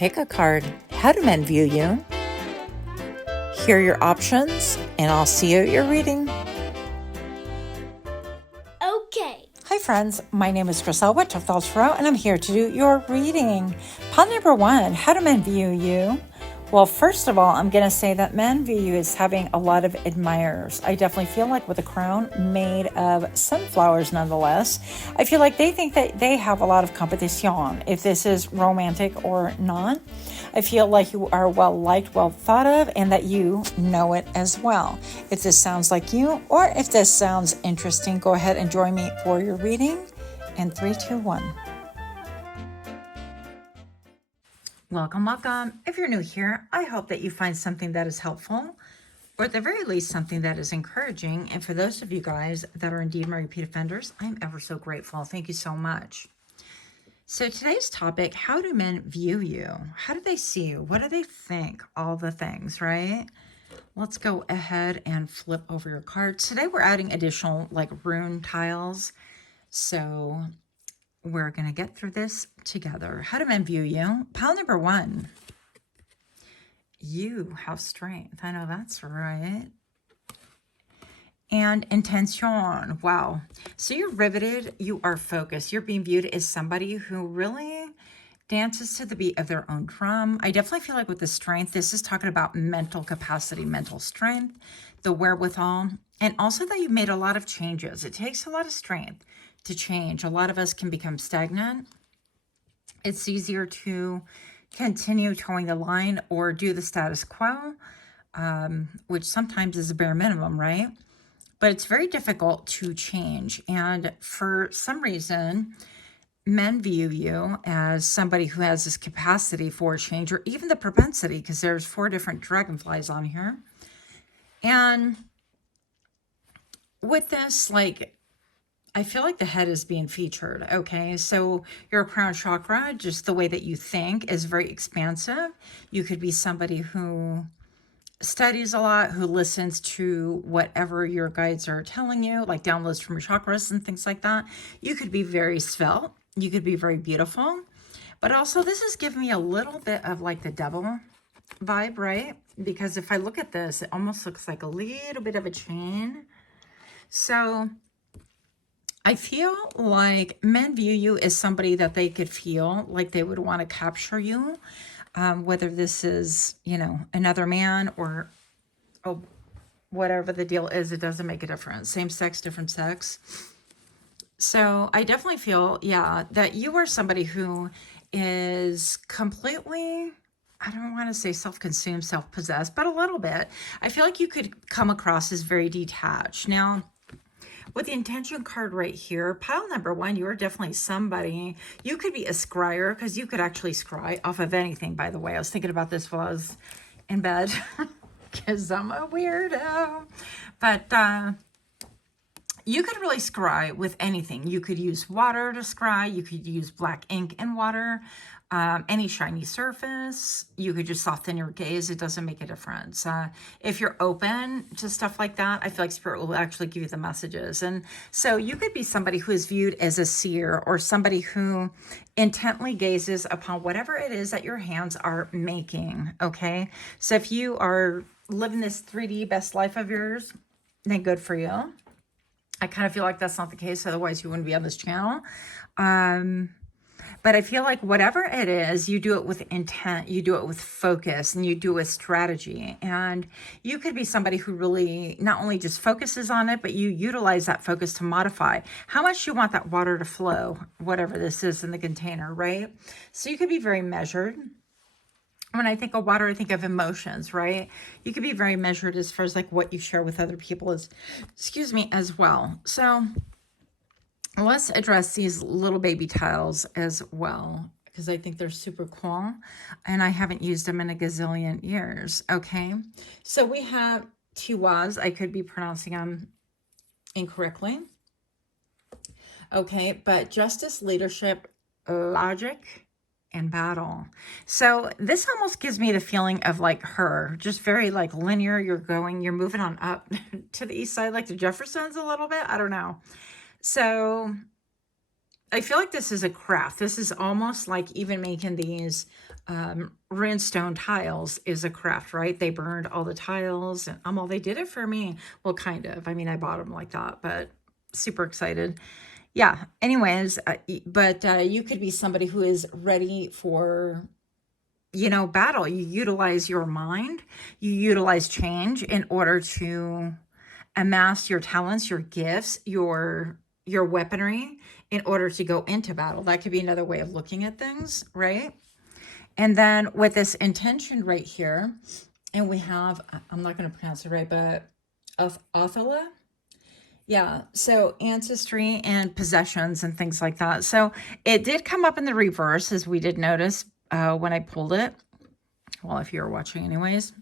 Pickacard. How do men view you? Here are your options, and I'll see you at your reading. Okay. Hi friends, my name is Rosebud Tarot, and I'm here to do your reading. Pile number 1, how do men view you? Well, first of all, I'm going to say that men view you as having a lot of admirers. I definitely feel like with a crown made of sunflowers nonetheless, I feel like they think that they have a lot of competition, if this is romantic or not. I feel like you are well liked, well thought of, and that you know it as well. If this sounds like you, or if this sounds interesting, go ahead and join me for your reading in 3, 2, 1. Welcome, welcome. If you're new here, I hope that you find something that is helpful, or at the very least, something that is encouraging. And for those of you guys that are indeed my repeat offenders, I'm ever so grateful. Thank you so much. So today's topic, how do men view you? How do they see you? What do they think? All the things, right? Let's go ahead and flip over your cards. Today we're adding additional rune tiles. So we're going to get through this together. How do men view you? Pile number 1. You have strength. I know that's right. And intention. Wow. So you're riveted. You are focused. You're being viewed as somebody who really dances to the beat of their own drum. I definitely feel like with the strength, this is talking about mental capacity, mental strength, the wherewithal, and also that you've made a lot of changes. It takes a lot of strength to change. A lot of us can become stagnant. It's easier to continue towing the line or do the status quo, which sometimes is a bare minimum, right? But it's very difficult to change. And for some reason, men view you as somebody who has this capacity for change, or even the propensity, because there's 4 different dragonflies on here. And with this, I feel like the head is being featured, okay? So your crown chakra, just the way that you think, is very expansive. You could be somebody who studies a lot, who listens to whatever your guides are telling you, like downloads from your chakras and things like that. You could be very svelte. You could be very beautiful. But also this is giving me a little bit of the devil vibe, right? Because if I look at this, it almost looks like a little bit of a chain. So I feel like men view you as somebody that they could feel like they would want to capture you. Whether this is, another man or whatever the deal is, it doesn't make a difference. Same sex, different sex. So I definitely feel, that you are somebody who is completely, I don't want to say self-consumed, self-possessed, but a little bit. I feel like you could come across as very detached. Now, with the intention card right here, pile number 1, you are definitely somebody. You could be a scryer, because you could actually scry off of anything, by the way. I was thinking about this while I was in bed, because I'm a weirdo. But you could really scry with anything. You could use water to scry. You could use black ink and water. Any shiny surface. You could just soften your gaze. It doesn't make a difference. If you're open to stuff like that, I feel like Spirit will actually give you the messages. And so you could be somebody who is viewed as a seer, or somebody who intently gazes upon whatever it is that your hands are making, okay? So if you are living this 3D best life of yours, then good for you. I kind of feel like that's not the case. Otherwise, you wouldn't be on this channel. But I feel like whatever it is, you do it with intent, you do it with focus, and you do it with strategy. And you could be somebody who really not only just focuses on it, but you utilize that focus to modify how much you want that water to flow, whatever this is in the container, right? So you could be very measured. When I think of water, I think of emotions, right? You could be very measured as far as what you share with other people as well. So let's address these little baby tiles as well, because I think they're super cool, and I haven't used them in a gazillion years, okay? So we have chihuahuas. I could be pronouncing them incorrectly, okay? But justice, leadership, logic, and battle. So this almost gives me the feeling of her, just very linear. You're moving on up to the east side, like the Jeffersons a little bit. I don't know. So I feel like this is a craft. This is almost like even making these runestone tiles is a craft, right? They burned all the tiles and well, they did it for me. Well, kind of. I mean, I bought them like that, but super excited. Yeah. Anyways, but you could be somebody who is ready for, battle. You utilize your mind, you utilize change in order to amass your talents, your gifts, your weaponry in order to go into battle. That could be another way of looking at things, right? And then with this intention right here, and we have, I'm not going to pronounce it right, but Othala. Yeah, so ancestry and possessions and things like that. So it did come up in the reverse, as we did notice when I pulled it. Well, if you're watching anyways.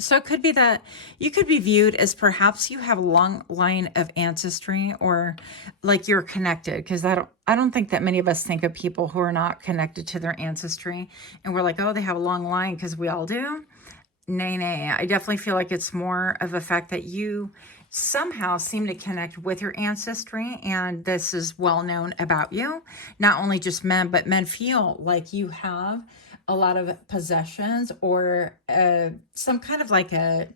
So it could be that you could be viewed as perhaps you have a long line of ancestry, or like you're connected, because I don't think that many of us think of people who are not connected to their ancestry and we're like, oh, they have a long line, because we all do. Nay. I definitely feel like it's more of a fact that you somehow seem to connect with your ancestry, and this is well known about you. Not only just men, but men feel like you have a lot of possessions, or some kind of like a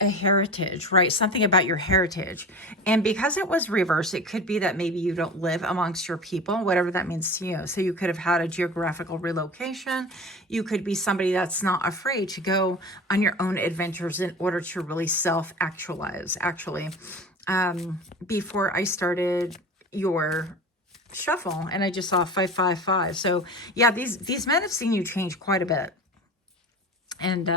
heritage, right? Something about your heritage. And because it was reversed, it could be that maybe you don't live amongst your people, whatever that means to you. So you could have had a geographical relocation. You could be somebody that's not afraid to go on your own adventures in order to really self-actualize. Actually, before I started your shuffle, and I just saw 555. So yeah, these men have seen you change quite a bit. And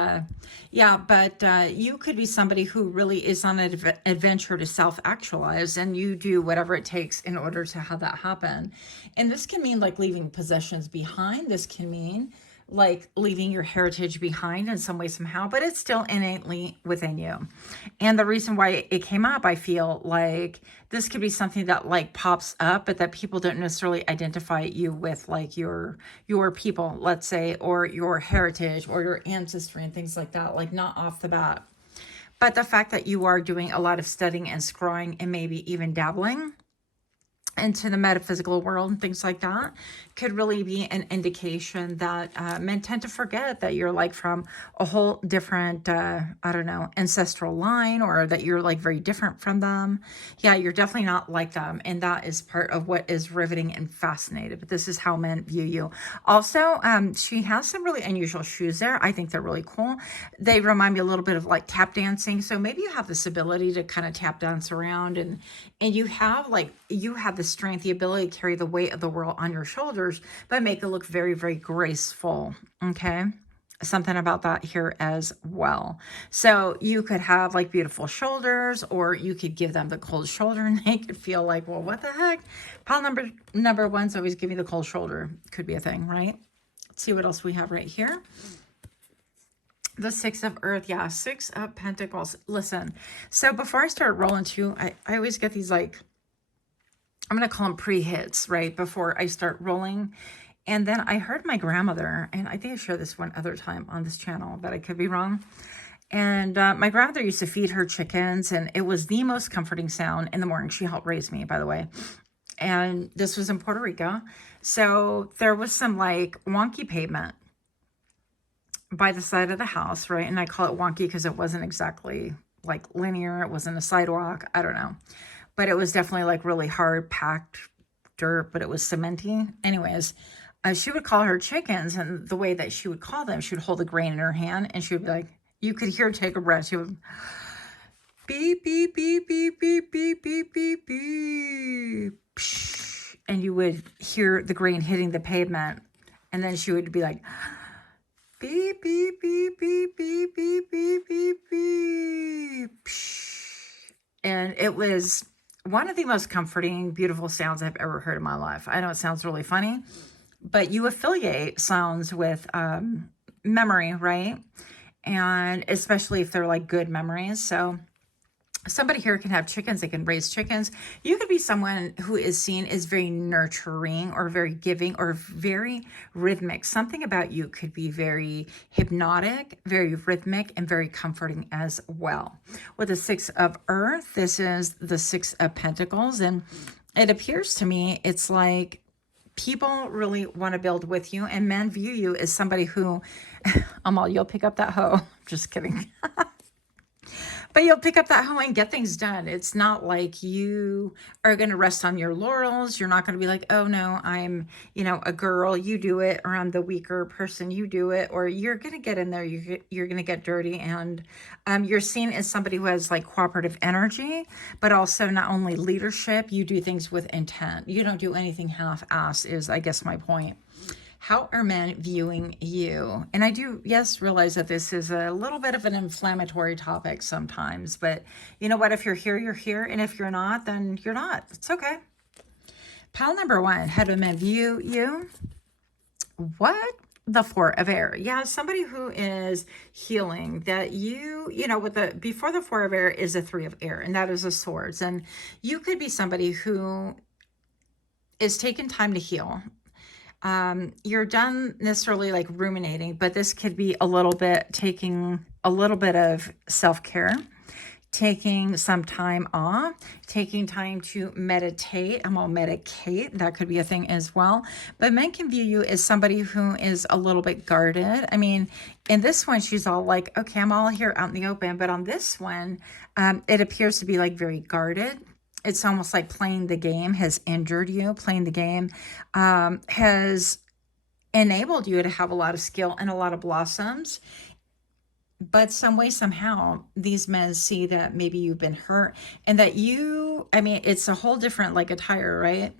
yeah, but you could be somebody who really is on an adventure to self-actualize, and you do whatever it takes in order to have that happen. And this can mean like leaving possessions behind. This can mean like leaving your heritage behind in some way, somehow, but it's still innately within you. And the reason why it came up, I feel like this could be something that like pops up, but that people don't necessarily identify you with, like your people, let's say, or your heritage or your ancestry and things like that, like not off the bat. But the fact that you are doing a lot of studying and scrying and maybe even dabbling into the metaphysical world and things like that could really be an indication that men tend to forget that you're like from a whole different, I don't know, ancestral line, or that you're like very different from them. Yeah, you're definitely not like them. And that is part of what is riveting and fascinating. But this is how men view you. Also, she has some really unusual shoes there. I think they're really cool. They remind me a little bit of like tap dancing. So maybe you have this ability to kind of tap dance around, and you have the strength, the ability to carry the weight of the world on your shoulders, but make it look very, very graceful. Okay. Something about that here as well. So you could have like beautiful shoulders, or you could give them the cold shoulder and they could feel like, well, what the heck? Pile number one's always give me the cold shoulder. Could be a thing, right? Let's see what else we have right here. The Six of Earth. Yeah, Six of Pentacles. Listen, so before I start rolling too, I always get these like, I'm going to call them pre-hits, right? Before I start rolling. And then I heard my grandmother, and I think I shared this one other time on this channel, but I could be wrong. And my grandmother used to feed her chickens, and it was the most comforting sound in the morning. She helped raise me, by the way. And this was in Puerto Rico. So there was some like wonky pavement by the side of the house, right? And I call it wonky because it wasn't exactly like linear. It wasn't a sidewalk. I don't know. But it was definitely like really hard packed dirt, but it was cementy. Anyways, she would call her chickens, and the way that she would call them, she would hold the grain in her hand, and she would be like, you could hear her take a breath. She would beep, beep, beep, beep, beep, beep, beep, beep, beep. And you would hear the grain hitting the pavement. And then she would be like, beep, beep, beep, beep, beep, beep, beep, beep, beep. And it was one of the most comforting, beautiful sounds I've ever heard in my life. I know it sounds really funny, but you affiliate sounds with memory, right? And especially if they're like good memories. So somebody here can have chickens. They can raise chickens. You could be someone who is seen as very nurturing or very giving or very rhythmic. Something about you could be very hypnotic, very rhythmic, and very comforting as well. With the Six of Earth, this is the Six of Pentacles. And it appears to me it's like People really want to build with you, and men view you as somebody who, Amal, you'll pick up that hoe. Just kidding. But you'll pick up that hoe and get things done. It's not like you are going to rest on your laurels. You're not going to be like, oh no, I'm, a girl, you do it, or I'm the weaker person, you do it, or you're going to get in there, you're going to get dirty. And you're seen as somebody who has like cooperative energy, but also not only leadership, you do things with intent. You don't do anything half-assed is, I guess, my point. How are men viewing you? And I do, yes, realize that this is a little bit of an inflammatory topic sometimes, but you know what? If you're here, you're here. And if you're not, then you're not. It's okay. Pile number 1, how do men view you? What? The 4 of air. Yeah, somebody who is healing that before the 4 of air is a 3 of air, and that is a swords. And you could be somebody who is taking time to heal. You're done necessarily like ruminating, but this could be a little bit taking a little bit of self-care, taking some time off, taking time to meditate. I'm all medicate. That could be a thing as well. But men can view you as somebody who is a little bit guarded. I mean, in this one, she's all like, okay, I'm all here out in the open. But on this one, it appears to be like very guarded. It's almost like playing the game has injured you. Playing the game has enabled you to have a lot of skill and a lot of blossoms. But some way, somehow, these men see that maybe you've been hurt and that it's a whole different like attire, right?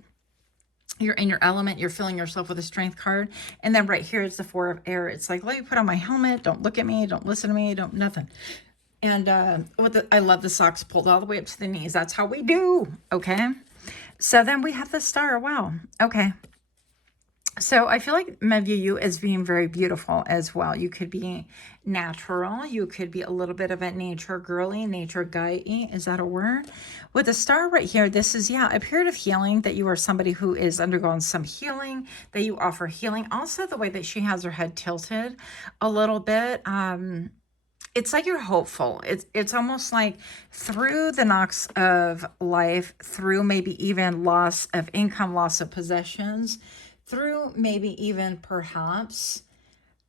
You're in your element. You're filling yourself with a strength card. And then right here, it's the 4 of air. It's like, let me put on my helmet. Don't look at me. Don't listen to me. Don't nothing. And I love the socks pulled all the way up to the knees. That's how we do. Okay. So then we have the star. Wow. Okay. So I feel like men view you as being very beautiful as well. You could be natural. You could be a little bit of a nature girly, nature guy-y. Is that a word? With the star right here, this is, a period of healing, that you are somebody who is undergoing some healing, that you offer healing. Also, the way that she has her head tilted a little bit, it's like you're hopeful. It's almost like through the knocks of life, through maybe even loss of income, loss of possessions, through maybe even perhaps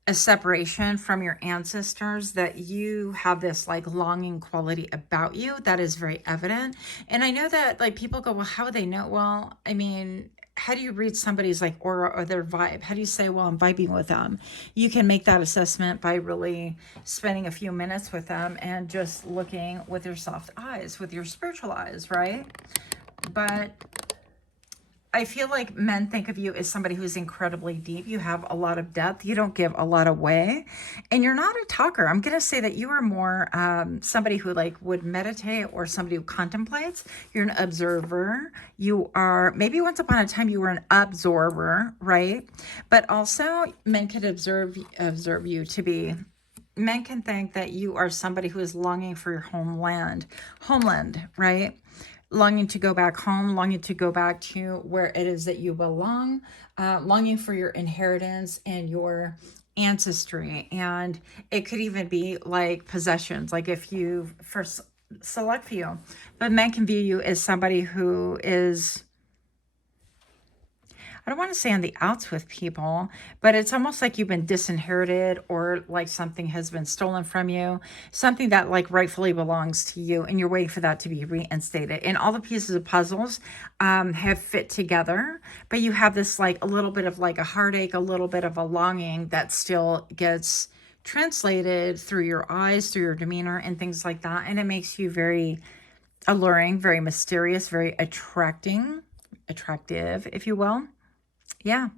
a separation from your ancestors, that you have this like longing quality about you that is very evident. And I know that like people go, well, how would they know? Well, I mean, how do you read somebody's like aura or their vibe? How do you say, well, I'm vibing with them? You can make that assessment by really spending a few minutes with them and just looking with your soft eyes, with your spiritual eyes, right? But I feel like men think of you as somebody who's incredibly deep. You have a lot of depth. You don't give a lot away. And you're not a talker. I'm going to say that you are more somebody who like would meditate, or somebody who contemplates. You're an observer. You are, maybe once upon a time you were an absorber, right? But also men could observe you to be, men can think that you are somebody who is longing for your homeland, right? Longing to go back home, longing to go back to where it is that you belong, longing for your inheritance and your ancestry. And it could even be like possessions, like if you first select few. But men can view you as somebody who is, I don't want to say on the outs with people, but it's almost like you've been disinherited, or like something has been stolen from you, something that like rightfully belongs to you, and you're waiting for that to be reinstated. And all the pieces of puzzles have fit together, but you have this like a little bit of like a heartache, a little bit of a longing that still gets translated through your eyes, through your demeanor and things like that. And it makes you very alluring, very mysterious, very attractive, if you will. Yeah.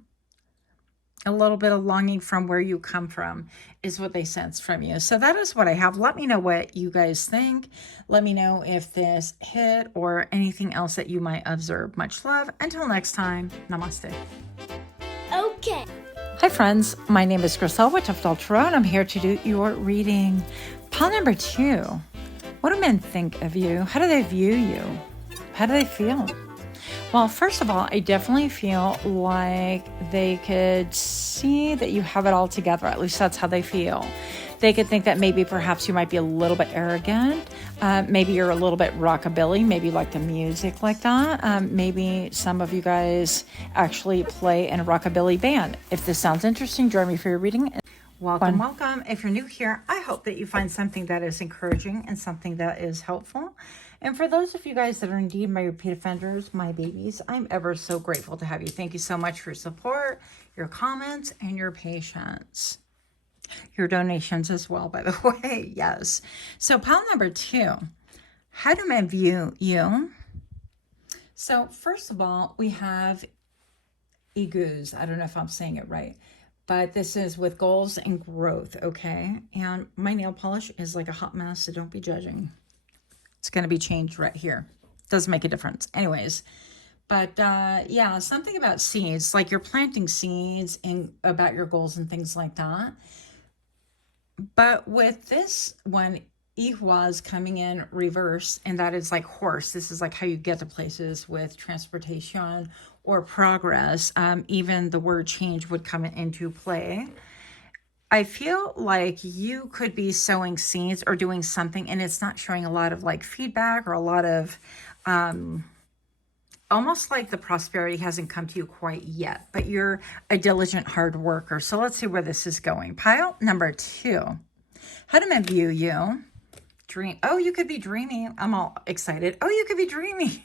A little bit of longing from where you come from is what they sense from you. So that is what I have. Let me know what you guys think. Let me know if this hit or anything else that you might observe. Much love. Until next time, namaste. Okay. Hi friends, my name is Griselle with Toughdolltarot, and I'm here to do your reading. Pile number 2. What do men think of you? How do they view you? How do they feel? Well, first of all, I definitely feel like they could see that you have it all together. At least that's how they feel. They could think that maybe perhaps you might be a little bit arrogant. Maybe you're a little bit rockabilly, maybe like the music like that. Maybe some of you guys actually play in a rockabilly band. If this sounds interesting, join me for your reading. Welcome, welcome. If you're new here, I hope that you find something that is encouraging and something that is helpful. And for those of you guys that are indeed my repeat offenders, my babies, I'm ever so grateful to have you. Thank you so much for your support, your comments, and your patience. Your donations as well, by the way. Yes. So pile number 2, how do men view you? So first of all, we have egoos. I don't know if I'm saying it right, but this is with goals and growth, okay? And my nail polish is like a hot mess, so don't be judging. It's going to be changed right here. Doesn't make a difference. Anyways, but yeah, something about seeds, like you're planting seeds and about your goals and things like that. But with this one, Ihwa's coming in reverse, and that is like horse. This is like how you get to places with transportation or progress. Even the word change would come into play. I feel like you could be sowing seeds or doing something, and it's not showing a lot of like feedback or a lot of almost like the prosperity hasn't come to you quite yet, but you're a diligent hard worker. So let's see where this is going. Pile number 2, how do men view you? Dream. Oh, you could be dreaming. I'm all excited. Oh, you could be dreaming.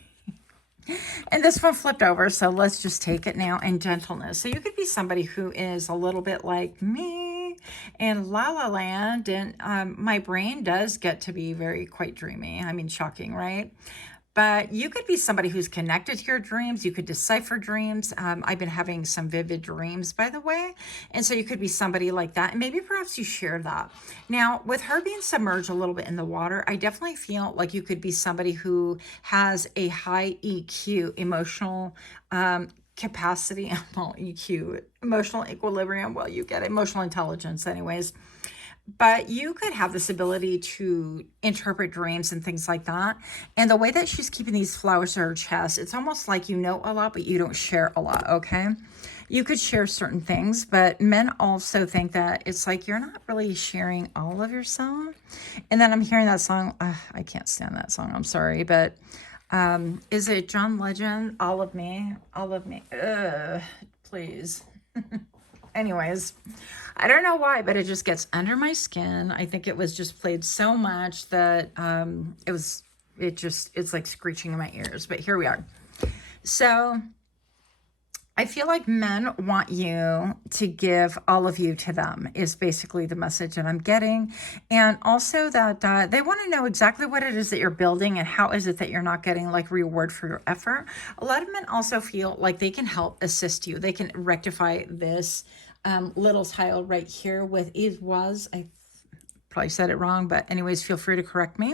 And this one flipped over, so let's just take it now. And gentleness. So you could be somebody who is a little bit like me in La La Land, and my brain does get to be very quite dreamy. I mean, shocking, right? But you could be somebody who's connected to your dreams. You could decipher dreams. I've been having some vivid dreams, by the way. And so you could be somebody like that. And maybe perhaps you share that. Now, with her being submerged a little bit in the water, I definitely feel like you could be somebody who has a high EQ, emotional capacity, well, EQ, emotional equilibrium. Well, you get emotional intelligence anyways. But you could have this ability to interpret dreams and things like that. And the way that she's keeping these flowers to her chest, it's almost like you know a lot, but you don't share a lot, okay? You could share certain things, but men also think that it's like you're not really sharing all of yourself. And then I'm hearing that song. I can't stand that song. I'm sorry, but is it John Legend? All of me. All of me. Please. Anyways, I don't know why, but it just gets under my skin. I think it was just played so much that it's like screeching in my ears. But here we are. So I feel like men want you to give all of you to them is basically the message that I'm getting. And also that they want to know exactly what it is that you're building and how is it that you're not getting like reward for your effort. A lot of men also feel like they can help assist you. They can rectify this little tile right here with was. I probably said it wrong, but anyways, feel free to correct me.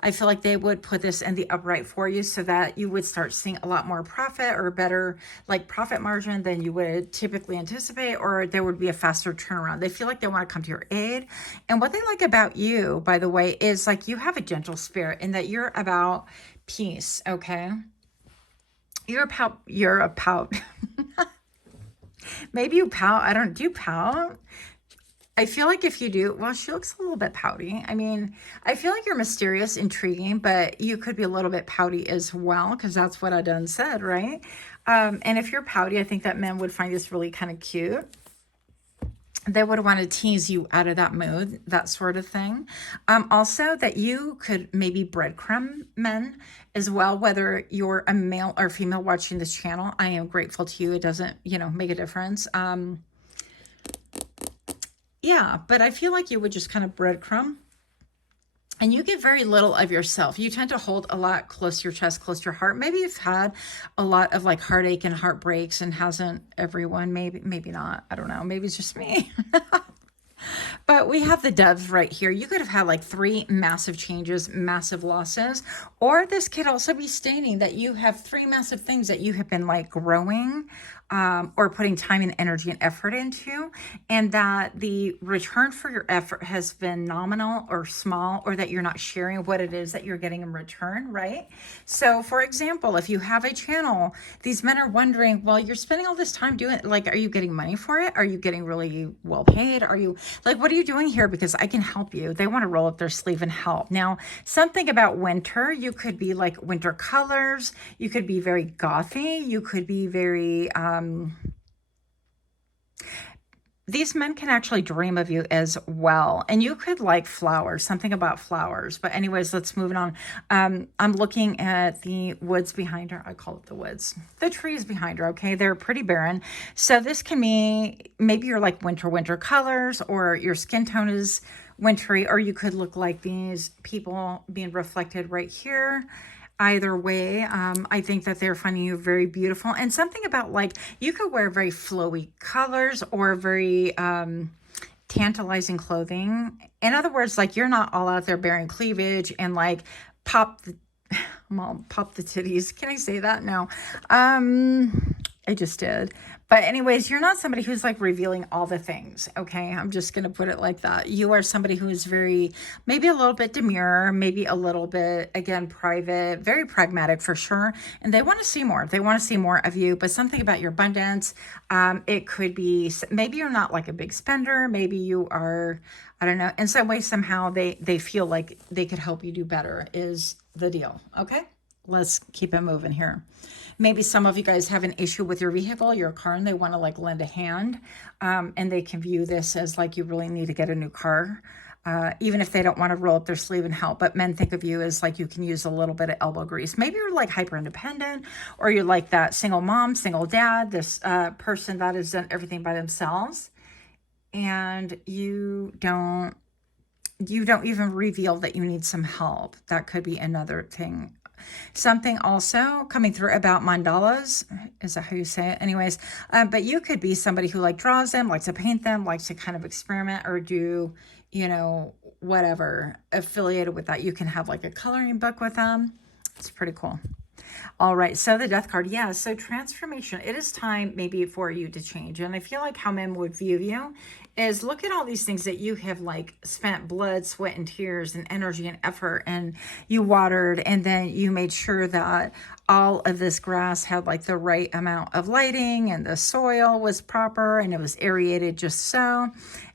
I feel like they would put this in the upright for you so that you would start seeing a lot more profit or better like profit margin than you would typically anticipate, or there would be a faster turnaround. They feel like they want to come to your aid. And what they like about you, by the way, is like you have a gentle spirit and that you're about peace, okay? You're a pout. Maybe you pout. Do you pout? I feel like if you do, well, she looks a little bit pouty. I mean, I feel like you're mysterious, intriguing, but you could be a little bit pouty as well, because that's what I done said, right? And if you're pouty, I think that men would find this really kind of cute. They would want to tease you out of that mood, that sort of thing. Also, that you could maybe breadcrumb men as well, whether you're a male or female watching this channel. I am grateful to you. It doesn't, make a difference. Yeah, but I feel like you would just kind of breadcrumb. And you give very little of yourself. You tend to hold a lot close to your chest, close to your heart. Maybe you've had a lot of like heartache and heartbreaks, and hasn't everyone? Maybe not. I don't know. Maybe it's just me. But we have the doves right here. You could have had like 3 massive changes, massive losses. Or this could also be stating that you have 3 massive things that you have been like growing or putting time and energy and effort into, and that the return for your effort has been nominal or small, or that you're not sharing what it is that you're getting in return, right? So for example, if you have a channel, these men are wondering, well, you're spending all this time doing it, like, are you getting money for it? Are you getting really well paid? Are you, like, what are you doing here? Because I can help you. They want to roll up their sleeve and help. Now, something about winter, you could be like winter colors, you could be very gothy, you could be very these men can actually dream of you as well. And you could like flowers, something about flowers. But anyways, let's move on. I'm looking at the woods behind her. I call it the woods. The trees behind her, okay? They're pretty barren. So this can be, maybe you're like winter colors, or your skin tone is wintry, or you could look like these people being reflected right here. Either way, I think that they're finding you very beautiful. And something about, like, you could wear very flowy colors or very tantalizing clothing. In other words, like, you're not all out there bearing cleavage and like pop the pop the titties. Can I say that? No. I just did. But anyways, you're not somebody who's like revealing all the things, okay? I'm just going to put it like that. You are somebody who is very, maybe a little bit demure, maybe a little bit, again, private, very pragmatic for sure. And they want to see more. They want to see more of you, but something about your abundance. It could be, maybe you're not like a big spender. Maybe you are, I don't know. In some way, somehow they feel like they could help you do better is the deal, okay? Let's keep it moving here. Maybe some of you guys have an issue with your vehicle, your car, and they want to like lend a hand. And they can view this as like you really need to get a new car, even if they don't want to roll up their sleeve and help. But men think of you as like you can use a little bit of elbow grease. Maybe you're like hyper independent, or you're like that single mom, single dad, this person that has done everything by themselves. And you don't even reveal that you need some help. That could be another thing. Something also coming through about mandalas. Is that how you say it? Anyways, but you could be somebody who like draws them, likes to paint them, likes to kind of experiment or do, you know, whatever affiliated with that. You can have like a coloring book with them. It's pretty cool. All right, so the death card, yeah, so transformation. It is time maybe for you to change. And I feel like how men would view you is, look at all these things that you have like spent blood, sweat, and tears and energy and effort, and you watered, and then you made sure that all of this grass had like the right amount of lighting, and the soil was proper, and it was aerated just so.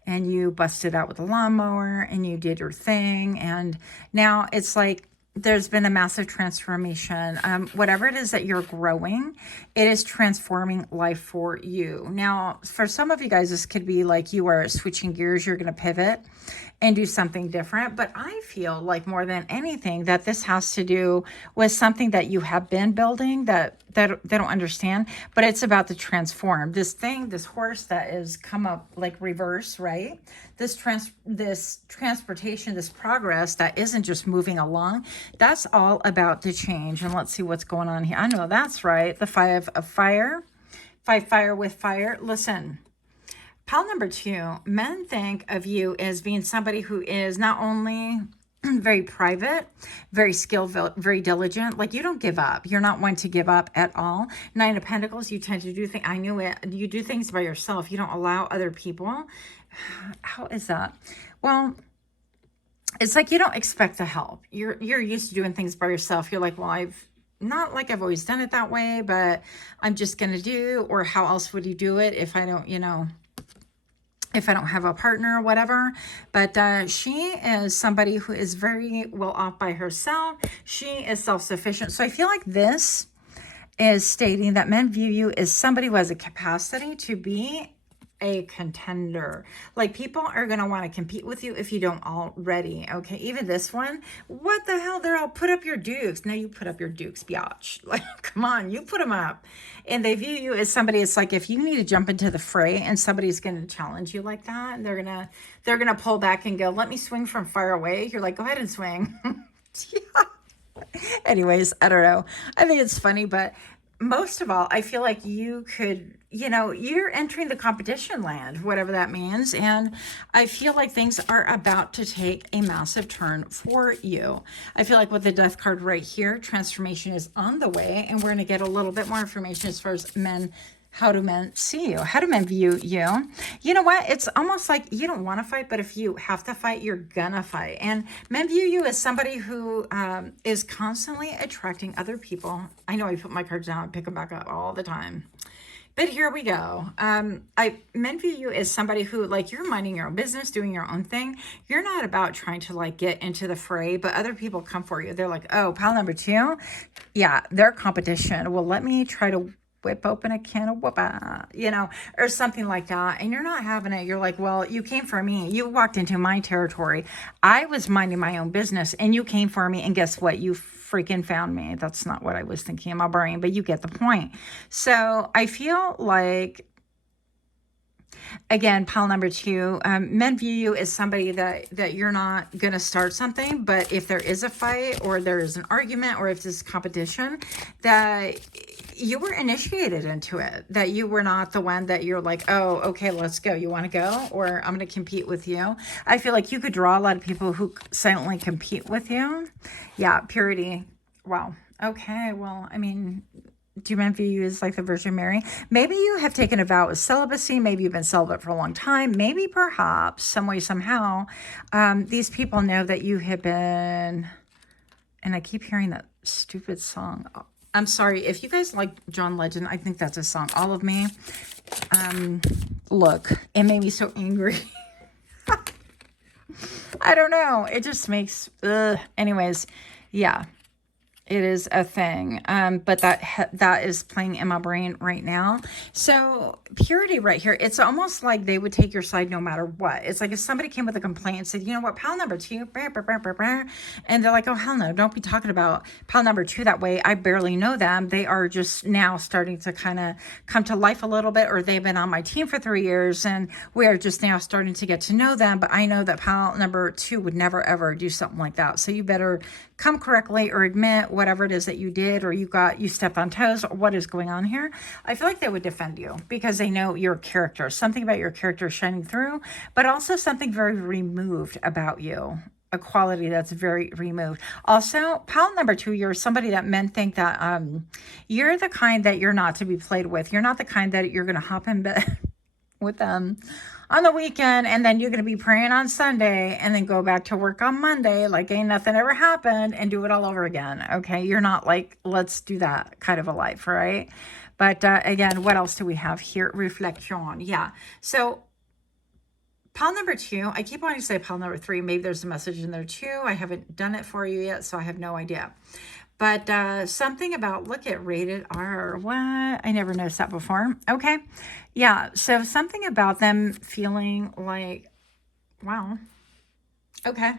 And you busted out with a lawnmower, and you did your thing. And now it's like, there's been a massive transformation. Whatever it is that you're growing, it is transforming life for you. Now, for some of you guys, this could be like you are switching gears. You're going to pivot and do something different. But I feel like more than anything that this has to do with something that you have been building that they don't understand, but it's about to transform. This thing, this horse that is come up like reverse, right? This transportation, this progress that isn't just moving along, that's all about to change. And let's see what's going on here. I know that's right. The 5 of fire, 5 fire with fire. Listen, pile number 2, men think of you as being somebody who is not only very private, very skilled, very diligent. Like, you don't give up. You're not one to give up at all. 9 of Pentacles, you tend to do things. I knew it. You do things by yourself. You don't allow other people. How is that? Well, it's like you don't expect the help. You're used to doing things by yourself. You're like, well, I've always done it that way, but I'm just going to do, or how else would you do it if I don't, if I don't have a partner or whatever. But she is somebody who is very well off by herself. She is self-sufficient. So I feel like this is stating that men view you as somebody who has a capacity to be a contender. Like, people are going to want to compete with you if you don't already. Okay, even this one, what the hell? They're all, put up your dukes. No, you put up your dukes, biatch. Like, come on, you put them up. And they view you as somebody, it's like if you need to jump into the fray and somebody's going to challenge you like that, and they're going to pull back and go, let me swing from far away. You're like, go ahead and swing. Yeah. Anyways, I don't know. I think it's funny, but most of all, I feel like you could, you're entering the competition land, whatever that means. And I feel like things are about to take a massive turn for you. I feel like with the death card right here, transformation is on the way. And we're going to get a little bit more information as far as men How do men see you? How do men view you? You know what? It's almost like you don't want to fight, but if you have to fight, you're gonna fight. And men view you as somebody who is constantly attracting other people. I know I put my cards down and pick them back up all the time. But here we go. Men view you as somebody who, like, you're minding your own business, doing your own thing. You're not about trying to, like, get into the fray, but other people come for you. They're like, oh, pile number 2? Yeah, they're competition. Well, let me try to whip open a can of whoop-a, or something like that. And you're not having it. You're like, well, you came for me. You walked into my territory. I was minding my own business, and you came for me. And guess what? You freaking found me. That's not what I was thinking in my brain, but you get the point. So I feel like, again, pile number 2, men view you as somebody that you're not going to start something, but if there is a fight or there is an argument or if there's competition, that you were initiated into it, that you were not the one that you're like, oh, okay, let's go. You want to go? Or I'm going to compete with you. I feel like you could draw a lot of people who silently compete with you. Yeah, purity. Wow. Okay, well, I mean, do men view you as like the Virgin Mary? Maybe you have taken a vow of celibacy. Maybe you've been celibate for a long time. Maybe perhaps some way, somehow, these people know that you have been, and I keep hearing that stupid song. I'm sorry. If you guys like John Legend, I think that's a song. All of Me. Look, it made me so angry. I don't know. It just makes, anyways, yeah. It is a thing, but that is playing in my brain right now. So purity right here, it's almost like they would take your side no matter what. It's like if somebody came with a complaint and said, you know what, pile number 2, and they're like, oh, hell no, don't be talking about pile number 2 that way. I barely know them. They are just now starting to kind of come to life a little bit, or they've been on my team for 3 years, and we are just now starting to get to know them. But I know that pile number 2 would never, ever do something like that. So you better come correctly or admit whatever it is that you did, or you stepped on toes, or what is going on here. I feel like they would defend you because they know your character, something about your character shining through, but also something very removed about you, a quality that's very removed. Also, pile number 2, you're somebody that men think that you're the kind that you're not to be played with. You're not the kind that you're going to hop in bed with them on the weekend, and then you're going to be praying on Sunday and then go back to work on Monday like ain't nothing ever happened and do it all over again. Okay, you're not like, let's do that kind of a life, right? But again, what else do we have here? Reflection. Yeah. So pile number 2, I keep wanting to say pile number 3. Maybe there's a message in there too. I haven't done it for you yet, so I have no idea. But something about, look at rated R. What? I never noticed that before. Okay. Yeah. So something about them feeling like, wow. Okay.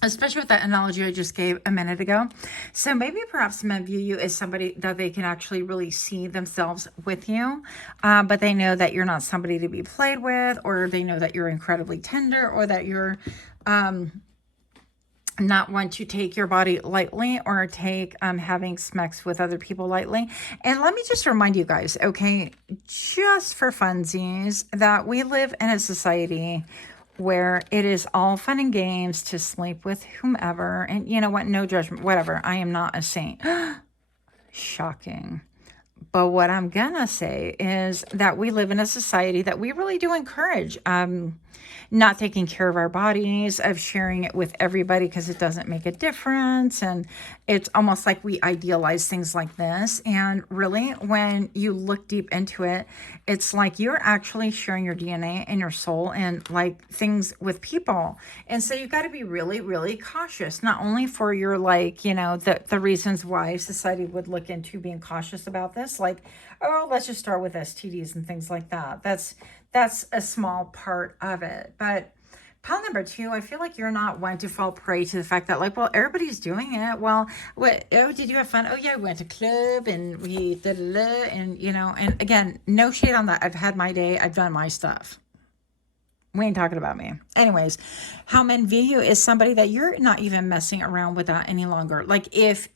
Especially with that analogy I just gave a minute ago. So maybe perhaps men view you as somebody that they can actually really see themselves with you. But they know that you're not somebody to be played with, or they know that you're incredibly tender, or that you're not want to take your body lightly, or take having sex with other people lightly. And let me just remind you guys, okay, just for funsies, that we live in a society where it is all fun and games to sleep with whomever. And you know what? No judgment, whatever. I am not a saint. Shocking. But what I'm gonna say is that we live in a society that we really do encourage not taking care of our bodies, of sharing it with everybody because it doesn't make a difference. And it's almost like we idealize things like this. And really, when you look deep into it, it's like you're actually sharing your DNA and your soul and like things with people. And so you got to be really, really cautious, not only for your, like, you know, the reasons why society would look into being cautious about this, like, oh, let's just start with STDs and things like that. That's a small part of it. But pile number 2, I feel like you're not one to fall prey to the fact that, like, well, everybody's doing it. Well, what? Oh, did you have fun? Oh, yeah, we went to club and we da-da-da. And, you know, and again, no shade on that. I've had my day. I've done my stuff. We ain't talking about me. Anyways, how men view you is somebody that you're not even messing around with that any longer. Like if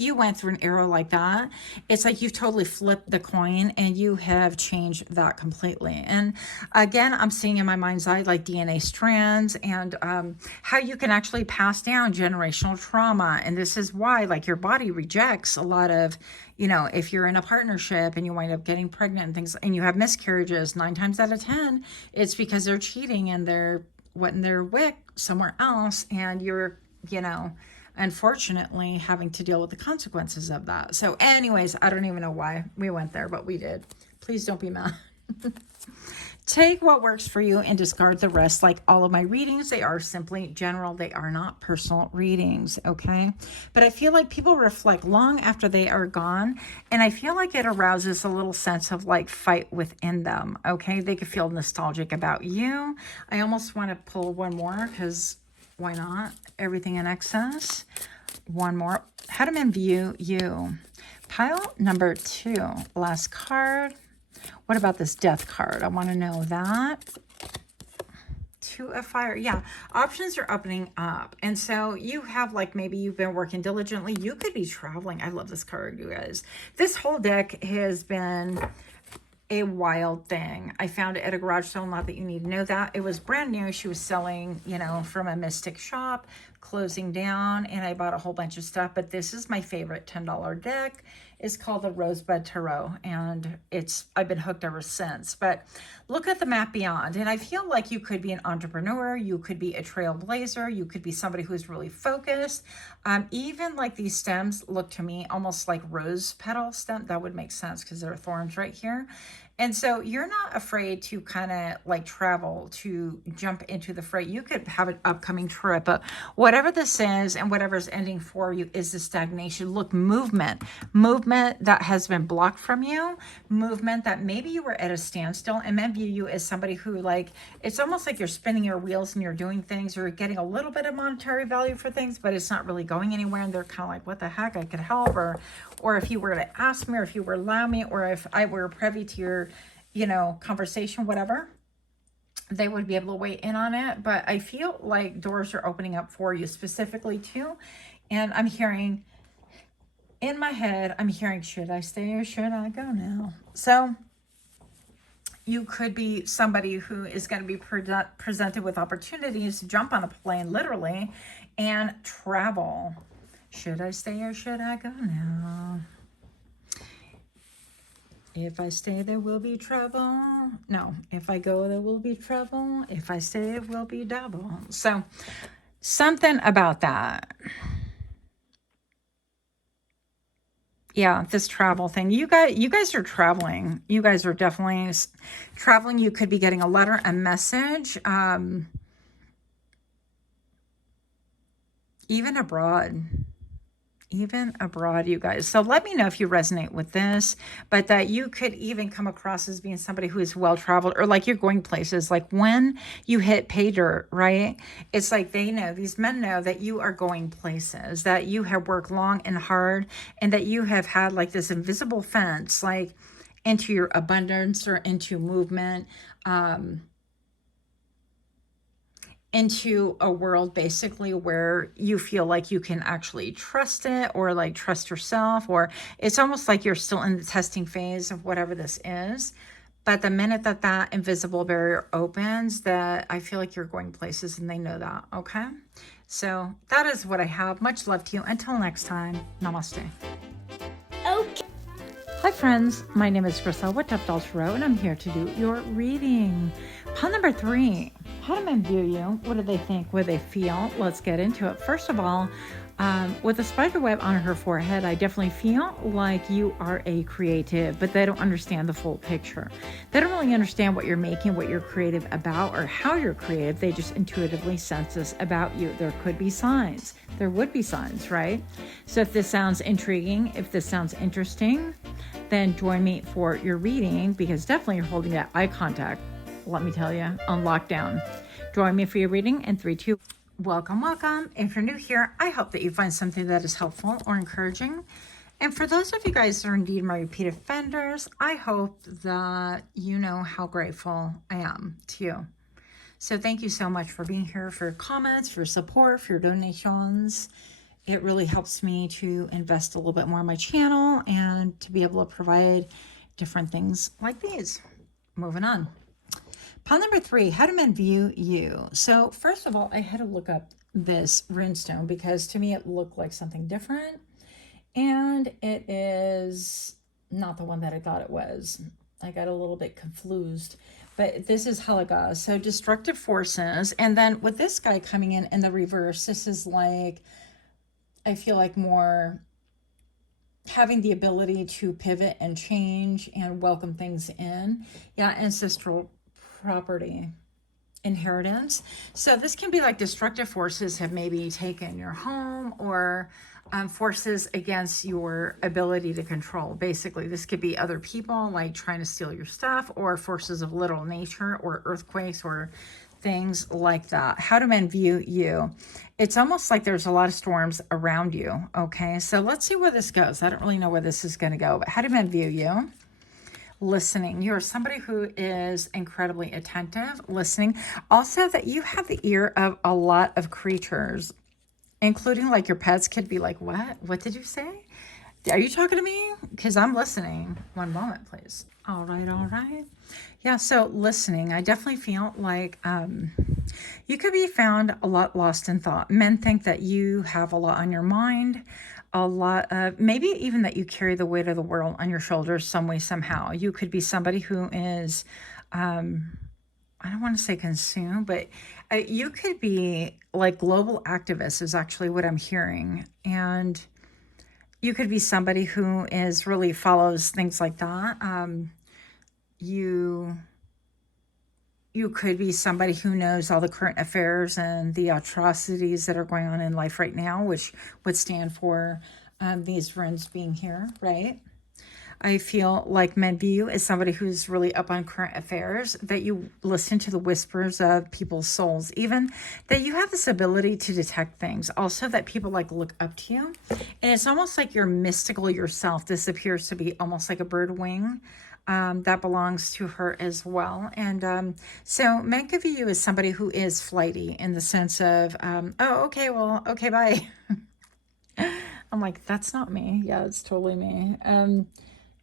you went through an arrow like that, it's like you've totally flipped the coin and you have changed that completely. And again, I'm seeing in my mind's eye like DNA strands and how you can actually pass down generational trauma. And this is why, like, your body rejects a lot of, you know, if you're in a partnership and you wind up getting pregnant and things, and you have miscarriages, 9 times out of 10, it's because they're cheating and they're wetting their wick somewhere else, and you're, you know, unfortunately having to deal with the consequences of that. So anyways, I don't even know why we went there, but we did. Please don't be mad. Take what works for you and discard the rest. Like all of my readings, they are simply general. They are not personal readings, okay? But I feel like people reflect long after they are gone, and I feel like it arouses a little sense of like fight within them, okay? They could feel nostalgic about you. I almost want to pull one more because why not? Everything in excess. One more. How do men view you? Pile number 2, last card. What about this death card? I want to know that. 2 of fire. Yeah, options are opening up. And so you have, like, maybe you've been working diligently. You could be traveling. I love this card, you guys. This whole deck has been a wild thing. I found it at a garage sale. Not that you need to know that. It was brand new. She was selling, you know, from a Mystic shop, closing down, and I bought a whole bunch of stuff. But this is my favorite $10 deck. It's called the Rosebud Tarot, and I've been hooked ever since. But look at the map beyond, and I feel like you could be an entrepreneur, you could be a trailblazer, you could be somebody who's really focused. Even like these stems look to me almost like rose petal stem. That would make sense because there are thorns right here. And so you're not afraid to kind of like travel, to jump into the fray. You could have an upcoming trip, but whatever this is and whatever's ending for you is the stagnation. Look, movement that has been blocked from you, movement that maybe you were at a standstill, and men view you as somebody who, like, it's almost like you're spinning your wheels and you're doing things, or getting a little bit of monetary value for things, but it's not really going anywhere. And they're kind of like, what the heck, I could help. Or if you were to ask me, or if you were to allow me, or if I were privy to your, you know, conversation, whatever, they would be able to weigh in on it. But I feel like doors are opening up for you specifically too. And I'm hearing in my head, I'm hearing, should I stay or should I go now? So you could be somebody who is going to be presented with opportunities to jump on a plane, literally, and travel. Should I stay or should I go now? If I stay, there will be trouble. No, if I go, there will be trouble. If I stay, it will be double. So something about that. Yeah, this travel thing. You guys are traveling. You guys are definitely traveling. You could be getting a letter, a message, even abroad. Even abroad, you guys. So let me know if you resonate with this, but that you could even come across as being somebody who is well-traveled, or like you're going places. Like when you hit pay dirt, right? It's like they know, these men know that you are going places, that you have worked long and hard, and that you have had like this invisible fence, like into your abundance or into movement, into a world basically where you feel like you can actually trust it, or like trust yourself, or it's almost like you're still in the testing phase of whatever this is. But the minute that that invisible barrier opens, that I feel like you're going places, and they know that, okay? So that is what I have. Much love to you. Until next time, namaste. Okay. Hi friends, my name is Crystal with Toughdolltarot, and I'm here to do your reading. Pile number 3. How do men view you? What do they think? What do they feel? Let's get into it. First of all, with a spider web on her forehead, I definitely feel like you are a creative, but they don't understand the full picture. They don't really understand what you're making, what you're creative about, or how you're creative. They just intuitively sense this about you. There could be signs. There would be signs, right? So if this sounds intriguing, if this sounds interesting, then join me for your reading, because definitely you're holding that eye contact, let me tell you, on lockdown. Join me for your reading in 3, 2. Welcome. If you're new here, I hope that you find something that is helpful or encouraging. And for those of you guys that are indeed my repeat offenders, I hope that you know how grateful I am to you. So thank you so much for being here, for your comments, for your support, for your donations. It really helps me to invest a little bit more in my channel and to be able to provide different things like these. Moving on. Pile number 3, how do men view you? So first of all, I had to look up this runestone because to me it looked like something different. And it is not the one that I thought it was. I got a little bit confused. But this is Halaga, so destructive forces. And then with this guy coming in the reverse, this is like, I feel like more having the ability to pivot and change and welcome things in. Yeah, ancestral property, inheritance. So this can be like destructive forces have maybe taken your home, or forces against your ability to control. Basically, this could be other people like trying to steal your stuff, or forces of literal nature, or earthquakes, or things like that. How do men view you? It's almost like there's a lot of storms around you. Okay, so let's see where this goes. I don't really know where this is going to go, but how do men view you? Listening. You're somebody who is incredibly attentive, listening. Also, that you have the ear of a lot of creatures, including like your pets could be like, what? What did you say? Are you talking to me? Because I'm listening. One moment, please. All right, all right. Yeah, so listening, I definitely feel like you could be found a lot lost in thought. Men think that you have a lot on your mind, a lot of, maybe even that you carry the weight of the world on your shoulders some way, somehow. You could be somebody who is, I don't want to say consumed, but you could be like global activist is actually what I'm hearing. And you could be somebody who is really follows things like that. You could be somebody who knows all the current affairs and the atrocities that are going on in life right now, which would stand for these runes being here, right? I feel like men view you as somebody who's really up on current affairs, that you listen to the whispers of people's souls, even that you have this ability to detect things. Also that people like look up to you. And it's almost like you're mystical yourself. This appears to be almost like a bird wing. That belongs to her as well. And so men could view you as somebody who is flighty in the sense of, oh, okay, well, okay, bye. I'm like, that's not me. Yeah, it's totally me.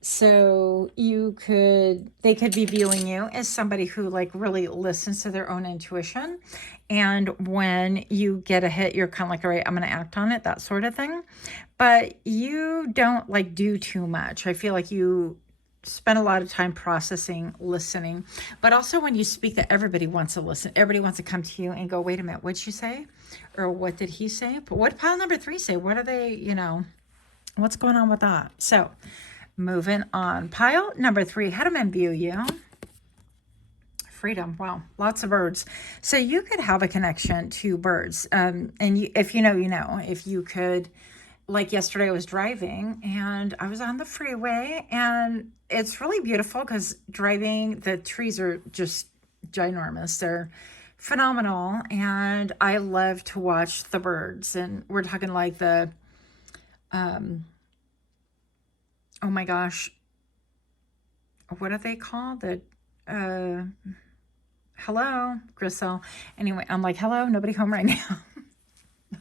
So they could be viewing you as somebody who like really listens to their own intuition. And when you get a hit, you're kind of like, all right, I'm going to act on it, that sort of thing. But you don't like do too much. I feel like you spend a lot of time processing, listening, but also when you speak that everybody wants to listen. Everybody wants to come to you and go, wait a minute, what'd she say? Or what did he say? But what did pile number 3 say? What are they, what's going on with that? So moving on. Pile number 3, how do men view you? Freedom. Wow, lots of birds. So you could have a connection to birds. And if you know, you know. If you could, like yesterday I was driving and I was on the freeway, and it's really beautiful because driving, the trees are just ginormous. They're phenomenal. And I love to watch the birds. And we're talking like the, oh my gosh, what are they called? The, hello, Grisel. Anyway, I'm like, hello, nobody home right now.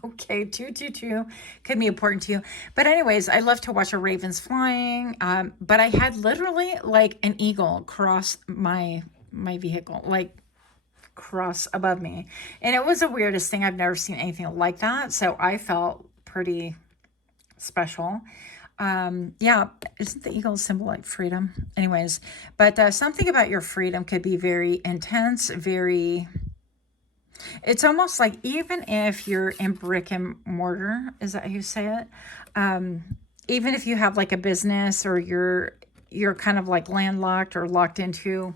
Okay, 222 could be important to you. But anyways, I love to watch the ravens flying. But I had literally like an eagle cross my vehicle, like cross above me. And it was the weirdest thing. I've never seen anything like that. So I felt pretty special. Yeah, isn't the eagle a symbol like freedom? Anyways, but something about your freedom could be very intense, very... It's almost like even if you're in brick and mortar, is that how you say it? Even if you have like a business, or you're kind of like landlocked or locked into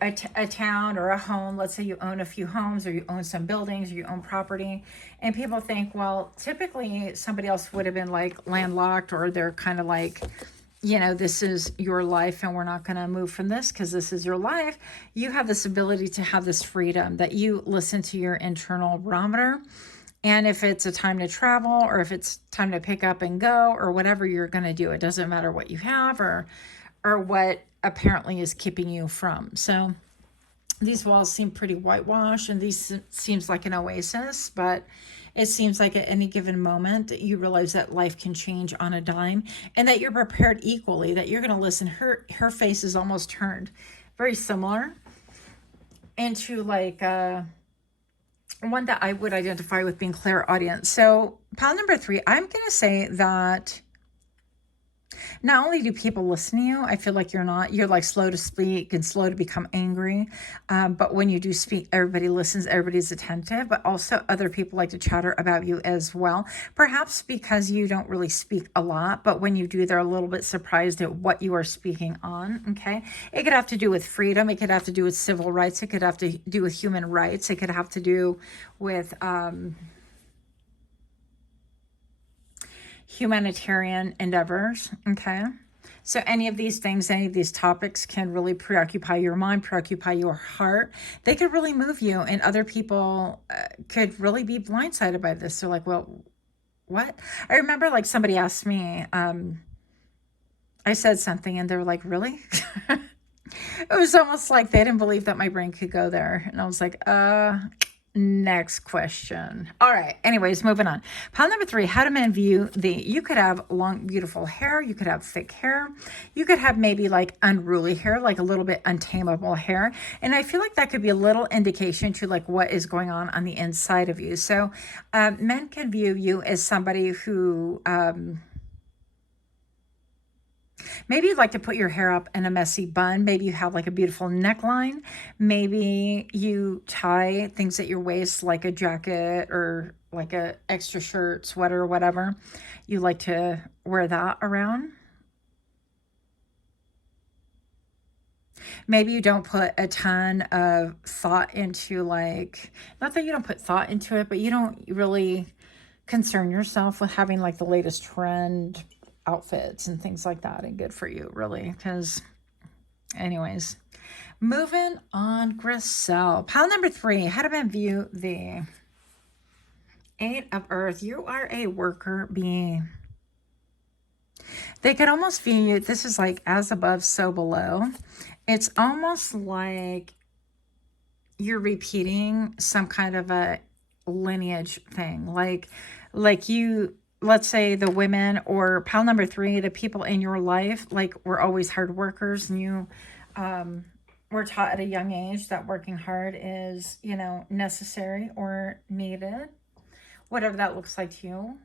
a town or a home. Let's say you own a few homes, or you own some buildings, or you own property, and people think, well, typically somebody else would have been like landlocked, or they're kind of like, this is your life and we're not going to move from this because this is your life. You have this ability to have this freedom, that you listen to your internal barometer. And if it's a time to travel, or if it's time to pick up and go, or whatever you're going to do, it doesn't matter what you have or what apparently is keeping you from. So these walls seem pretty whitewashed, and these seems like an oasis, but it seems like at any given moment that you realize that life can change on a dime, and that you're prepared equally, that you're going to listen. Her face is almost turned very similar into like one that I would identify with being clairaudient. So pile number 3, I'm going to say that Not only do people listen to you, I feel like you're like slow to speak and slow to become angry. But when you do speak, everybody listens, everybody's attentive, but also other people like to chatter about you as well. Perhaps because you don't really speak a lot, but when you do, they're a little bit surprised at what you are speaking on. Okay. It could have to do with freedom. It could have to do with civil rights. It could have to do with human rights. It could have to do with, humanitarian endeavors. Okay. So any of these things, any of these topics can really preoccupy your mind, preoccupy your heart. They could really move you, and other people could really be blindsided by this. They're like, well, what? I remember like somebody asked me, I said something and they were like, really? It was almost like they didn't believe that my brain could go there. And I was like, next question. All right. Anyways, moving on. Pile number 3, how do men view you could have long, beautiful hair. You could have thick hair. You could have maybe like unruly hair, like a little bit untamable hair. And I feel like that could be a little indication to like what is going on the inside of you. So men can view you as somebody who, maybe you'd like to put your hair up in a messy bun. Maybe you have like a beautiful neckline. Maybe you tie things at your waist like a jacket or like a extra shirt, sweater, whatever. You like to wear that around. Maybe you don't put a ton of thought into like, not that you don't put thought into it, but you don't really concern yourself with having like the latest trend outfits and things like that. And good for you, really, because anyways, moving on. Griselle, pile number 3, how do men view the 8 of Earth? You are a worker being. They could almost view you, this is like as above so below. It's almost like you're repeating some kind of a lineage thing, like you, let's say the women, or pile number 3, the people in your life, like we're always hard workers, and you were taught at a young age that working hard is, you know, necessary or needed, whatever that looks like to you.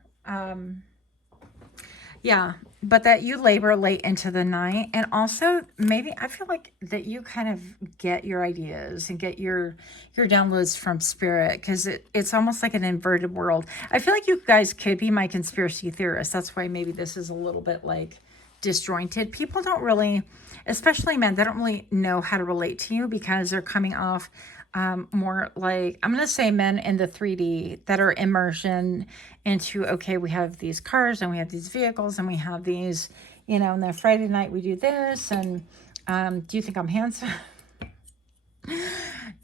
Yeah, but that you labor late into the night. And also maybe I feel like that you kind of get your ideas and get your downloads from spirit, because it's almost like an inverted world. I feel like you guys could be my conspiracy theorists. That's why maybe this is a little bit like disjointed. People don't really, especially men, they don't really know how to relate to you because they're coming off more like, I'm going to say men in the 3D that are immersion into, okay, we have these cars and we have these vehicles and we have these, you know, and then Friday night we do this. And do you think I'm handsome?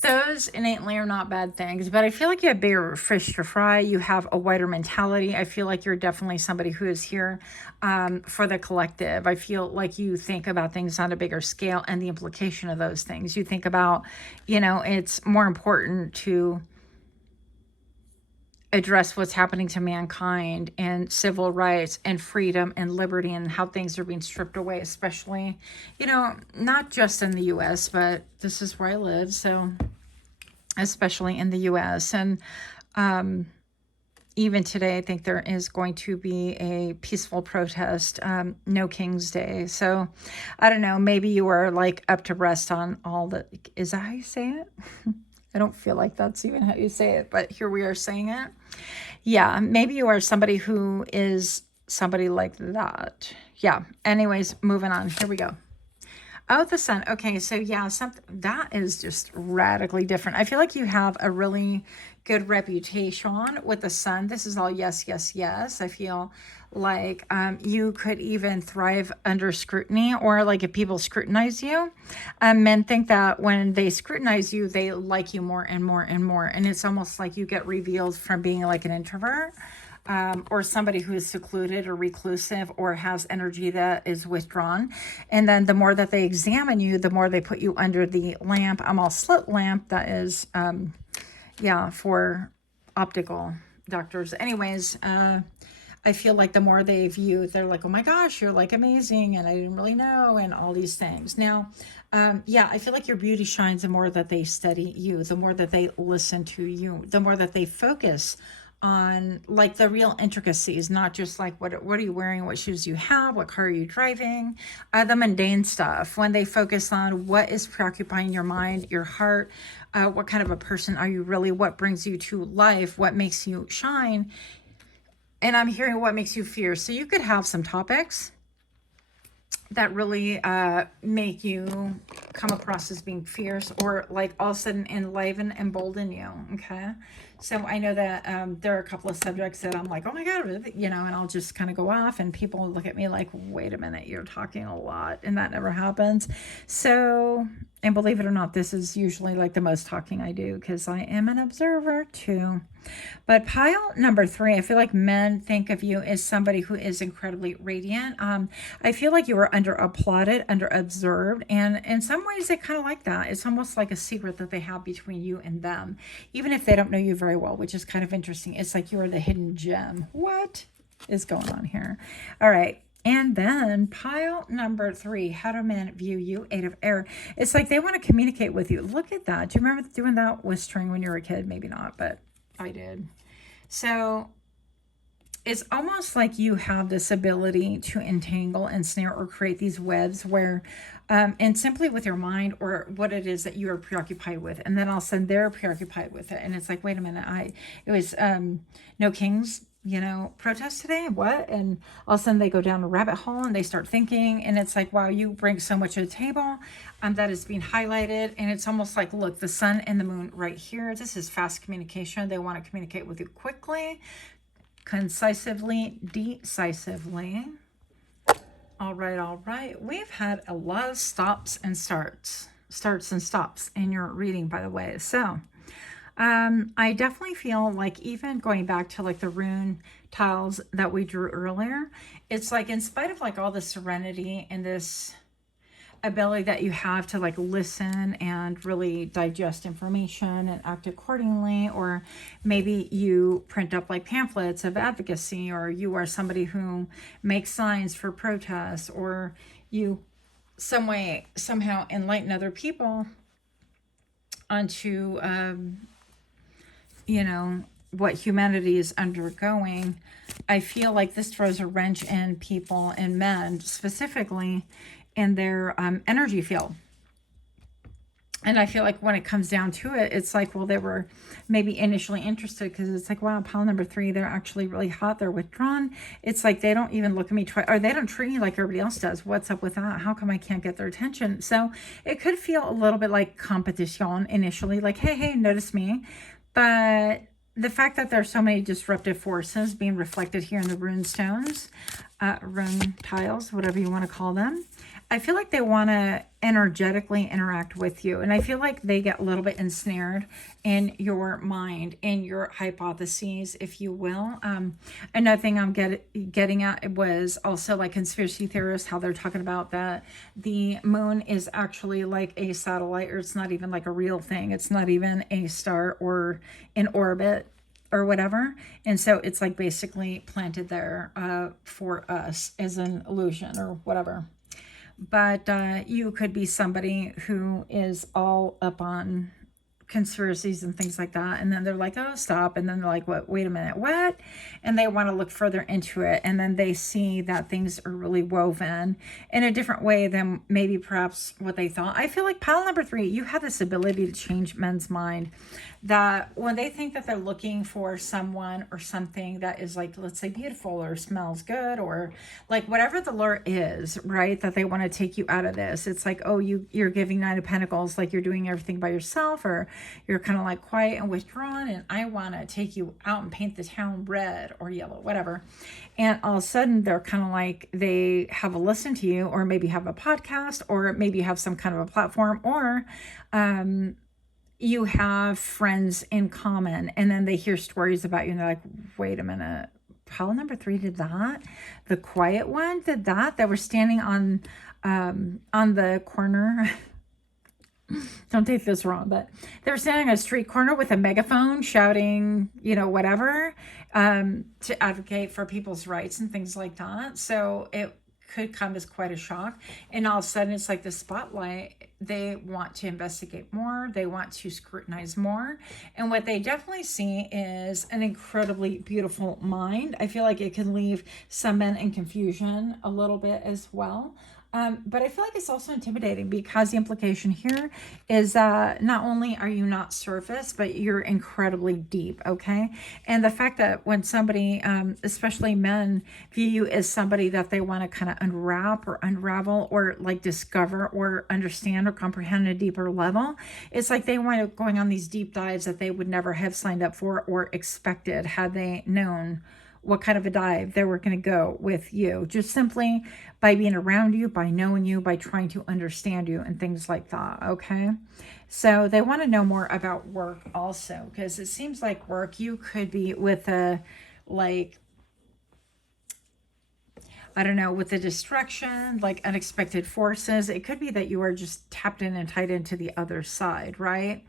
Those innately are not bad things, but I feel like you have bigger fish to fry. You have a wider mentality. I feel like you're definitely somebody who is here for the collective. I feel like you think about things on a bigger scale and the implication of those things. You think about, you know, it's more important to address what's happening to mankind and civil rights and freedom and liberty and how things are being stripped away, especially, you know, not just in the US, but this is where I live. So especially in the US. And even today, I think there is going to be a peaceful protest, No King's Day. So I don't know, maybe you are like up to rest on all the, is that how you say it? I don't feel like that's even how you say it, but here we are saying it. Yeah, maybe you are somebody who is somebody like that. Yeah, anyways, moving on. Here we go. Oh, the sun. Okay, so yeah, something that is just radically different. I feel like you have a really good reputation with the sun. This is all yes, yes, yes. I feel like you could even thrive under scrutiny, or like if people scrutinize you. Men think that when they scrutinize you, they like you more and more and more. And it's almost like you get revealed from being like an introvert. Or somebody who is secluded or reclusive or has energy that is withdrawn. And then the more that they examine you, the more they put you under the lamp. I'm all slit lamp. That is, yeah, for optical doctors. Anyways, I feel like the more they view, they're like, oh my gosh, you're like amazing. And I didn't really know, and all these things. Now, yeah, I feel like your beauty shines the more that they study you, the more that they listen to you, the more that they focus on like the real intricacies, not just like what are you wearing, what shoes you have, what car are you driving, the mundane stuff. When they focus on what is preoccupying your mind, your heart, what kind of a person are you really, what brings you to life, what makes you shine. And I'm hearing what makes you fierce. So you could have some topics that really make you come across as being fierce, or like all of a sudden enliven, embolden you. Okay. So I know that there are a couple of subjects that I'm like, oh my God, you know, and I'll just kind of go off and people look at me like, wait a minute, you're talking a lot, and that never happens. So, and believe it or not, this is usually like the most talking I do because I am an observer too. But pile number 3, I feel like men think of you as somebody who is incredibly radiant. I feel like you are under applauded, under observed, and in some ways they kind of like that. It's almost like a secret that they have between you and them, even if they don't know you very well, which is kind of interesting. It's like you are the hidden gem. What is going on here? All right. And then pile number 3, how do men view you? 8 of air. It's like they want to communicate with you. Look at that. Do you remember doing that with string when you were a kid? Maybe not, but I did. So it's almost like you have this ability to entangle and snare or create these webs where, and simply with your mind or what it is that you are preoccupied with. And then all of a sudden they're preoccupied with it. And it's like, wait a minute, it was no kings, you know, protest today. What? And all of a sudden they go down a rabbit hole and they start thinking. And it's like, wow, you bring so much to the table that is being highlighted. And it's almost like, look, the sun and the moon right here. This is fast communication. They want to communicate with you quickly, concisively, decisively. All right. We've had a lot of stops and starts and stops in your reading, by the way. So I definitely feel like even going back to like the rune tiles that we drew earlier, it's like in spite of like all the serenity and this ability that you have to like listen and really digest information and act accordingly, or maybe you print up like pamphlets of advocacy, or you are somebody who makes signs for protests, or you somehow enlighten other people onto you know, what humanity is undergoing. I feel like this throws a wrench in people, and men specifically, in their energy field. And I feel like when it comes down to it, it's like, well, they were maybe initially interested because it's like, wow, pile number 3, they're actually really hot. They're withdrawn. It's like they don't even look at me twice, or they don't treat me like everybody else does. What's up with that? How come I can't get their attention? So it could feel a little bit like competition initially, like, hey, notice me. But the fact that there's so many disruptive forces being reflected here in the rune stones, rune tiles, whatever you want to call them, I feel like they want to energetically interact with you. And I feel like they get a little bit ensnared in your mind, in your hypotheses, if you will. Another thing I'm getting at was also like conspiracy theorists, how they're talking about that the moon is actually like a satellite, or it's not even like a real thing. It's not even a star or in orbit or whatever. And so it's like basically planted there for us as an illusion or whatever. But you could be somebody who is all up on conspiracies and things like that, and then they're like, oh, stop, and then they're like, what, wait a minute, what? And they want to look further into it, and then they see that things are really woven in a different way than maybe perhaps what they thought. I feel like pile number 3, you have this ability to change men's mind, that when they think that they're looking for someone or something that is like, let's say, beautiful or smells good, or like whatever the lure is, right, that they want to take you out of this. It's like, oh, you're giving 9 of Pentacles, like you're doing everything by yourself, or you're kind of like quiet and withdrawn, and I want to take you out and paint the town red or yellow, whatever. And all of a sudden they're kind of like, they have a listen to you, or maybe have a podcast, or maybe have some kind of a platform, or you have friends in common, and then they hear stories about you and they're like, wait a minute, pile number 3 did that? The quiet one did that? That were standing on the corner. Don't take this wrong, but they were standing on a street corner with a megaphone shouting, you know, whatever, to advocate for people's rights and things like that. So it could come as quite a shock. And all of a sudden it's like the spotlight, they want to investigate more, they want to scrutinize more. And what they definitely see is an incredibly beautiful mind. I feel like it can leave some men in confusion a little bit as well. But I feel like it's also intimidating because the implication here is not only are you not surface, but you're incredibly deep, okay? And the fact that when somebody, especially men, view you as somebody that they want to kind of unwrap or unravel or like discover or understand or comprehend at a deeper level, it's like they want to going on these deep dives that they would never have signed up for or expected had they known what kind of a dive they were going to go with you, just simply by being around you, by knowing you, by trying to understand you and things like that. Okay. So they want to know more about work also, because it seems like work, you could be with a, like, I don't know, with the distraction, like unexpected forces. It could be that you are just tapped in and tied into the other side, right?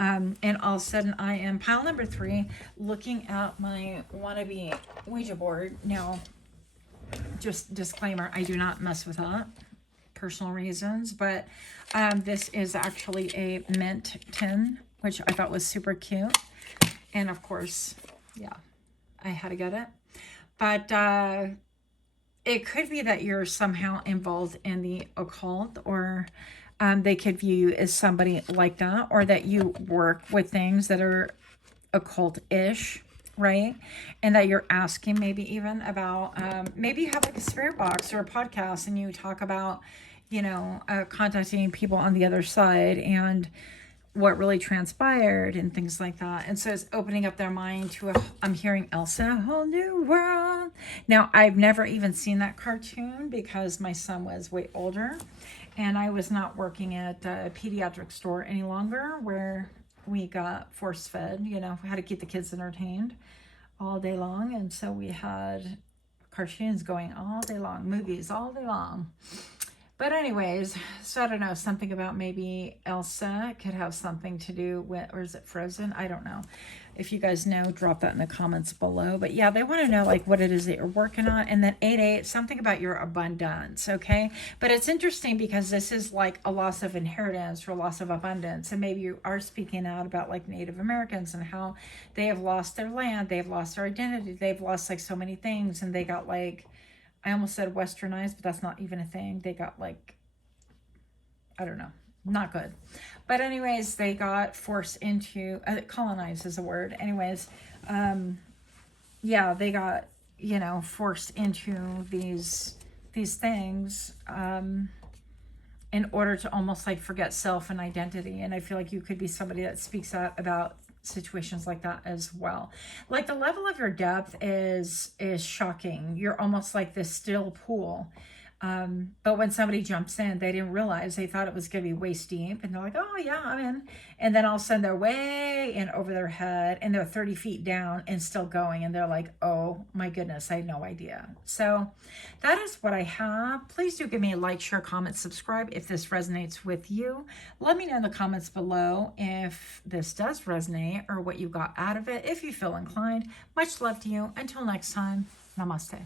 And all of a sudden I am pile number 3, looking at my wannabe Ouija board. Now, just disclaimer, I do not mess with that, personal reasons, but this is actually a mint tin, which I thought was super cute. And of course, yeah, I had to get it. But it could be that you're somehow involved in the occult, or they could view you as somebody like that, or that you work with things that are occult-ish, right? And that you're asking maybe even about, maybe you have like a spirit box or a podcast and you talk about, you know, contacting people on the other side and what really transpired and things like that. And so it's opening up their mind to I'm hearing Elsa, a whole new world. Now, I've never even seen that cartoon because my son was way older and I was not working at a pediatric store any longer where we got force fed, you know, how to keep the kids entertained all day long. And so we had cartoons going all day long, movies all day long. But anyways, so I don't know, something about maybe Elsa could have something to do with, or is it Frozen? I don't know. If you guys know, drop that in the comments below. But yeah, they want to know like what it is that you're working on. And then 8-8, something about your abundance, okay? But it's interesting because this is like a loss of inheritance or loss of abundance. And maybe you are speaking out about like Native Americans and how they have lost their land, they've lost their identity, they've lost like so many things, and they got like, I almost said westernized, but that's not even a thing. They got like, I don't know, not good. But anyways, they got forced into, colonized is a word. Anyways, yeah, they got, you know, forced into these things in order to almost like forget self and identity. And I feel like you could be somebody that speaks out about situations like that as well. Like the level of your depth is shocking. You're almost like this still pool. But when somebody jumps in, they didn't realize, they thought it was going to be waist deep, and they're like, oh yeah, I'm in. And then all of a sudden they're way in over their head and they're 30 feet down and still going. And they're like, oh my goodness, I had no idea. So that is what I have. Please do give me a like, share, comment, subscribe if this resonates with you. Let me know in the comments below if this does resonate or what you got out of it, if you feel inclined. Much love to you. Until next time, namaste.